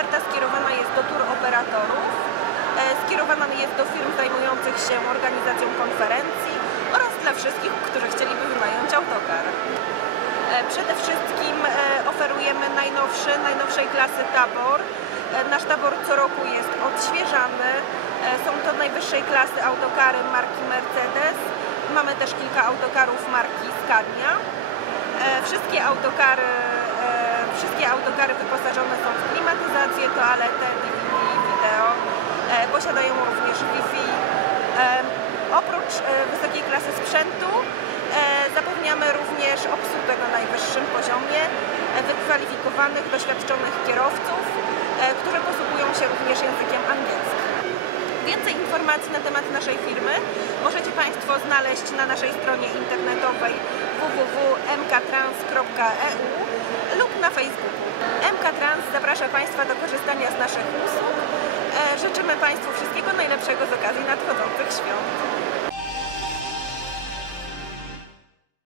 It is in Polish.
oferta skierowana jest do tur operatorów, e, skierowana jest do firm zajmujących się organizacją konferencji oraz dla wszystkich, którzy chcieliby wynająć autokar. E, Przede wszystkim e, oferujemy najnowszy, najnowszej klasy tabor. Nasz tabor co roku jest odświeżany. Są to najwyższej klasy autokary marki Mercedes. Mamy też kilka autokarów marki Scania. Wszystkie autokary, wszystkie autokary wyposażone Posiadają również Wi-Fi. Oprócz e, wysokiej klasy sprzętu e, zapewniamy również obsługę na najwyższym poziomie e, wykwalifikowanych, doświadczonych kierowców, którzy posługują się również językiem angielskim. Więcej informacji na temat naszej firmy możecie Państwo znaleźć na naszej stronie internetowej www.mktrans.eu lub na Facebooku. MK Trans zaprasza Państwa Życzymy Państwu wszystkiego najlepszego z okazji nadchodzących świąt.